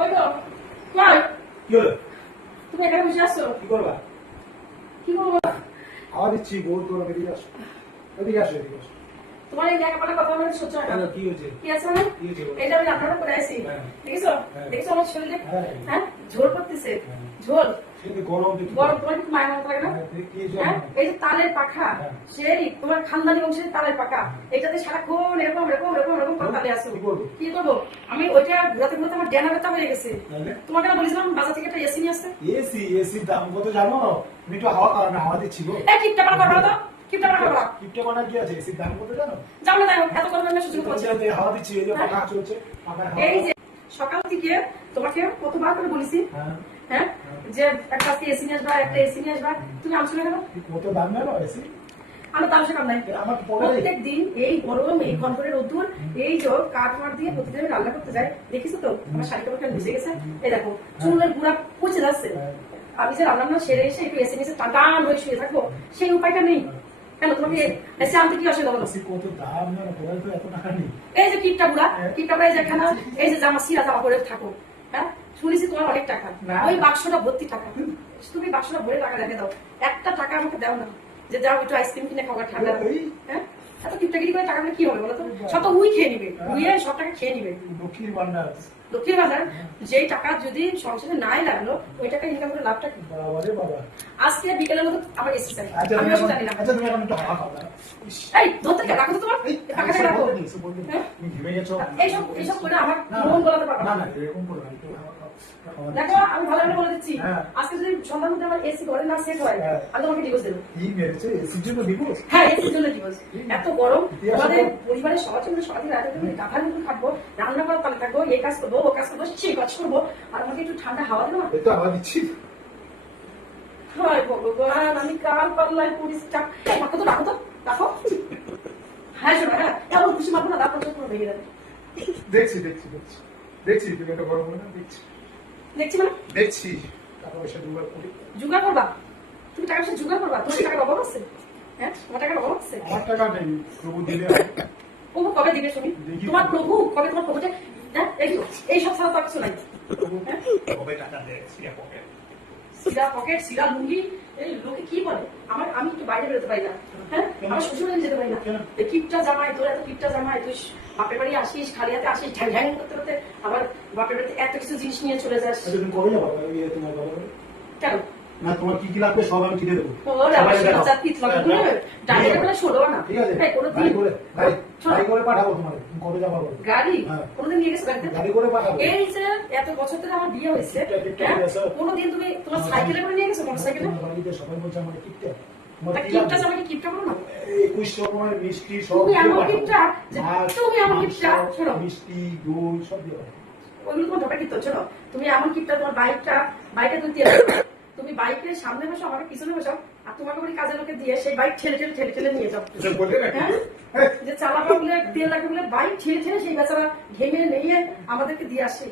ওই তো কই কি হলো? তুমি এখানে বসে আছো? কি করবা? কি করবো? খাওয়া দিচ্ছি, গোল তোর এদিকে আসো, এদিকে আসো, এদিকে আসো। তোমার এই জায়গা কথা বলে সহ্য হয় না। কি হয়েছে? কি আছে মানে? কি হয়েছে? এইটা আমি রান্নাটা করে আসি। দেখেছো? দেখেছো আমার শরীরে? হ্যাঁ, ঝোল করতেছে। ঝোল গরম গরম তোমার একটু মায়া মতো লাগে না? হ্যাঁ, এই যে তালের পাখা, সেই তোমার খানদানি বংশের তালের পাখা, এটাতে সারাক্ষণ এরকম এরকম এরকম এরকম তালে আসো। কি করবো? আমি ওইটা ঘুরাতে ঘুরাতে আমার ডেনা ব্যথা হয়ে গেছে। তোমাকে না বলেছিলাম বাজার থেকে একটা এসি নিয়ে আসতে? এসি দাম কত জানো? আমি একটু হাওয়া দিচ্ছি গো। এই কিপটা পাড়া করো তো, কিপটা পাড়া করো। কিপটা বানা কি আছে? এসির দাম কত জানো? যাও না, যাও, এত কথা বললে সহ্য করতে পারছি না। হাওয়া দিচ্ছি, এই যে পাখা চলছে, পাখা এই যে সকাল থেকে তোমাকে কতবার করে বলেছি, হ্যাঁ, যে একটা এসি নিয়ে আসবা, একটা এসি নিয়ে আসবা, তুমি আনছো না কেন? কত দাম জানো এসি? আমার দাম সে কাম নাই। আমার প্রত্যেক দিন এই গরম, এই কনকনে রোদ্দুর, এই যে কাঠ মার দিয়ে প্রতিদিন আমি রান্না করতে যাই, দেখিছো তো আমার শাড়ি কাপড়টা ভিজে গেছে, এই দেখো চুলের গুঁড়া পচে যাচ্ছে। আমি যে রান্না না সেরে এসে একটু এসে নিচে টান হয়ে শুয়ে থাকবো, সেই উপায়টা নেই। কেন তোমাকে এসে আনতে কি অসুবিধা হলো? কত দাম জানো? তোমার তো এত টাকা নেই। এই যে কিপটা বুড়া, কিপটা বুড়া, এই যে এখানে এই যে জামা সিরা জামা পরে থাকো, হ্যাঁ, শুনেছি তোমার অনেক টাকা, ওই বাক্সটা ভর্তি টাকা, তুমি বাক্সটা ভরে টাকা রেখে দাও, একটা টাকা আমাকে দাও না যে যাও একটু আইসক্রিম কিনে খাওয়া ঠান্ডা। হ্যাঁ, এত কিপটাগিরি করে টাকা কি হবে বলো তো? সব তো উই খেয়ে নিবে, উইয়ে সব টাকা খেয়ে নিবে। লক্ষ্মীর ভান্ডার, লক্ষ্মীর ভান্ডার, যেই টাকা যদি সংসারে নাই লাগলো, ওই টাকা ইনকাম করে লাভটা কি? বাবা আজকে বিকেলের মতো আমার এসি চাই, আমি আচ্ছা জানি না। আচ্ছা, তুমি এখন একটু হাওয়া খাও না। এই ধরতে রাখো তো তোমার টাকাটা রাখো। তুমি ঘেমে গেছো। এইসব এইসব করে আমার মন গলাতে পারবে না না। না, এরকম করো না, একটু হাওয়া খাও। দেখো আমি ভালো করে বলে দিচ্ছি, আজকে যদি সন্ধ্যার মধ্যে আমার এসি ঘরে না সেট হয়, আমি তোমাকে ডিভোর্স দেবো। কি মেরেছে? এসির জন্য ডিভোর্স? হ্যাঁ, এসির জন্য ডিভোর্স। এত গরম, আমাদের পরিবারের সবার জন্য সারাদিন রাতে তুমি গাধার মতো খাবো, রান্না করার তালে থাকবো, এই কাজ করবো, ও কাজ করবো, সেই কাজ করবো, আর আমাকে একটু ঠান্ডা হাওয়া দেবো না? এই তো হাওয়া দিচ্ছি। হায় ভগবান, আমি কার পাল্লায় পড়িস। রাখো তো, রাখো তো, রাখো। হ্যাঁ শোনো, হ্যাঁ এমন খুশি মারবো না, তারপর চোখ ভেঙে যাবে। দেখছি দেখছি দেখছি দেখছি, তুমি একটা গরম না দেখছি দেখছি মানে দেখছি। টাকা পয়সা জোগাড় করি। জোগাড় করবা? তুমি টাকা পয়সা জোগাড় করবা? তোমার টাকার অভাব আছে? হ্যাঁ, তোমার টাকার অভাব আছে? আমার টাকা নেই, প্রভু দিলে। প্রভু কবে দিবে শুনি? তোমার প্রভু কবে, তোমার প্রভুটা, হ্যাঁ, এই সব ছাড়া তো কিছু নাই। কবে টাকা দেয়? সিরা পকেট, সিরা পকেট, সিরা লুঙ্গি, এই লোকে কি বলে আমার? আমি একটু বাইরে বেরোতে পারি না, হ্যাঁ, আমার শ্বশুর বাড়ি যেতে পারি না। এই কিপটা জামাই, তোর এত কিপটা জামাই, তুই বাপের বাড়ি আসিস, খালি হাতে আসিস, ঢ্যাং ঢ্যাং করতে করতে, আবার বাপের বাড়িতে এত কিছু জিনিস নিয়ে চলে যাস। তুমি কবে যাবো তোমার বাবা? কেন? না, তোমার কি কি লাগবে সব আমি কিনে দেবো। পাঠাবো তোমার। কবে যাবো? গাড়ি কোনোদিন নিয়ে গেছো? গাড়ি করে পাঠাবো। এই যে এত বছর ধরে আমার বিয়ে হয়েছে, কোনোদিন তুমি তোমার সাইকেলে করে নিয়ে গেছো? মোটর সাইকেলে? সবাই বলছে আমার কিপটা। কিপটা জামাকে কিপটা করো না। 21 রকমের মিষ্টি সব। তুমি আমার কিপটা, তুমি আমার কিপটা, শোনো, মিষ্টি দই সব দিয়ে ওইগুলো তোমার ঢোকা কিপটা, শোনো, তুমি এমন কিপটা, তোমার বাইকে তুমি তুমি বাইকের সামনে বসো, আমাকে পিছনে বসো, আর তোমাকে বলি কাজের লোকে দিয়ে সেই বাইক ঠেলে ঠেলে ঠেলে ঠেলে নিয়ে যাও। হ্যাঁ, যে চালাবা বলে তেল লাগে বলে বাইক ঠেলে ঠেলে সেই বেচারা ঘেমে নিয়ে আমাদেরকে দিয়ে আসে।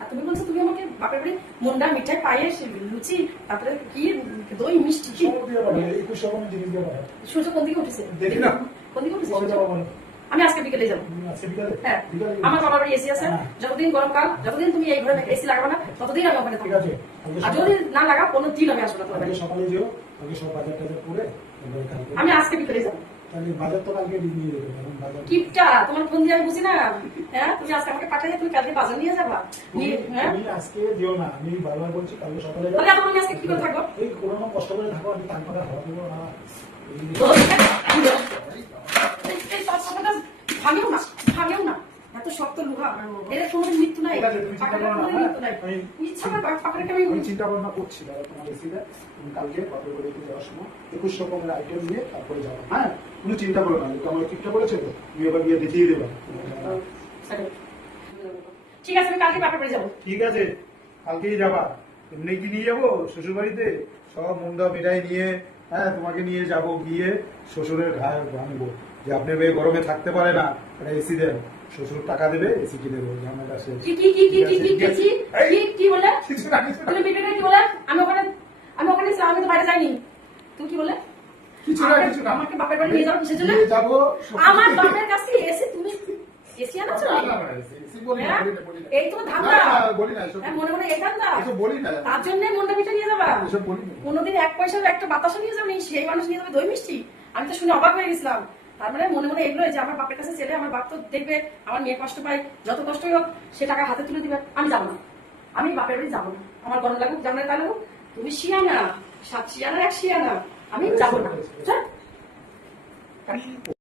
আর তুমি বলছো তুমি আমাকে বাপের বাড়ি মুন্ডা মিঠাই পায়েস লুচি, তারপরে কি দই মিষ্টি কি সূর্য কোন দিকে উঠেছে? কোন দিকে উঠেছে? আমি আজকে বিকেলে যাবো। হ্যাঁ, আমার বাবার বাড়ি এসি আছে, যতদিন গরমকাল, যতদিন তুমি এই ঘরে এসি লাগাবো না, ততদিন আমি ওখানে থাকবো। আর যদি না লাগা, কোনো দিন আমি আসবো না তোমার বাড়ি। সকালে যেও, আগে সব বাজার টাজার করে আমি আজকে বিকেলে যাবো। বাজার তো কালকে নিয়ে যাবে। কিপটা, তোমার ফোন দিয়ে আমি বুঝি না। হ্যাঁ, তুমি আজকে আমাকে পাঠাইলে তুমি কালকে বাজার নিয়ে যাবা। হ্যাঁ, আমি আজকে যেও না, আমি বারবার বলছি কালকে সকালে যাও। তাহলে আমি আজকে কি করে থাকবো? এই কোনো কষ্ট করে থাকো, আমি তার কথা হওয়া দেবো না। ভাঙেও না, ভাঙেও না, এত শক্ত লোহা, এর কোনোদিন মৃত্যু নাই। ইচ্ছা করে পাকড়াকে আমি চিন্তা ভাবনা করছি তোমার এসিটা। তুমি কালকে কত করে যাওয়ার সময় 21 রকমের আইটেম নিয়ে তারপরে যাবো। হ্যাঁ, কোনো চিন্তা করো না, তো আমার ঠিকঠাক বলেছে তো, তুমি এবার গিয়ে দেখিয়ে দেবা। ঠিক আছে, আমি কালকে বাপের বাড়ি যাবো। ঠিক আছে, কালকেই যাবা। এমনি কি নিয়ে যাবো শ্বশুর বাড়িতে? সব মুন্ডা মিঠাই নিয়ে, হ্যাঁ, তোমাকে নিয়ে যাবো, গিয়ে শ্বশুরের ঘাড় ভাঙবো যে আপনি মেয়ে গরমে থাকতে পারে না, এসি দেন। শ্বশুর টাকা দেবে, এসি কিনে দেবো, ঝামেলা শেষ। কি বলে? তুমি বিকেলে কি বলে? আমি ওখানে আমি তো বাইরে যাইনি। তুমি কি বলে? কিছু না, কিছু না। আমাকে বাপের বাড়ি নিয়ে যাও কিসের জন্য? যাবো আমার বাপের কাছে এসে তুমি এসি আনাচ্ছো? না, না, না, এসি বলি না, হ্যাঁ? বলি না, বলি না। এই তো ধান্দা। না, না, বলি না, এসব হ্যাঁ, মনে মনে এই ধান্দা। এসব বলি না। তার জন্য মনটা পিঠে নিয়ে যাবা। এসব বলি না। কোনোদিন এক পয়সার একটা বাতাসা নিয়ে যাবে সেই মানুষ নিয়ে যাবে দই মিষ্টি। আমি তো শুনে অবাক হয়ে গেছিলাম। তার মানে মনে মনে এগুলো যে আমার বাপের কাছে ছেলে, আমার বাপ তো দেখবে আমার মেয়ে কষ্ট পায়, যত কষ্টই হোক সে টাকা হাতে তুলে দিবে। আমি যাবো না, আমি বাপের বাড়ি যাবো না। আমার গরম লাগুক জানার তা লাগুক, তুমি শিয়ানা, 7 শিয়ানা 1 শিয়ানা, আমি যাবো না। চল।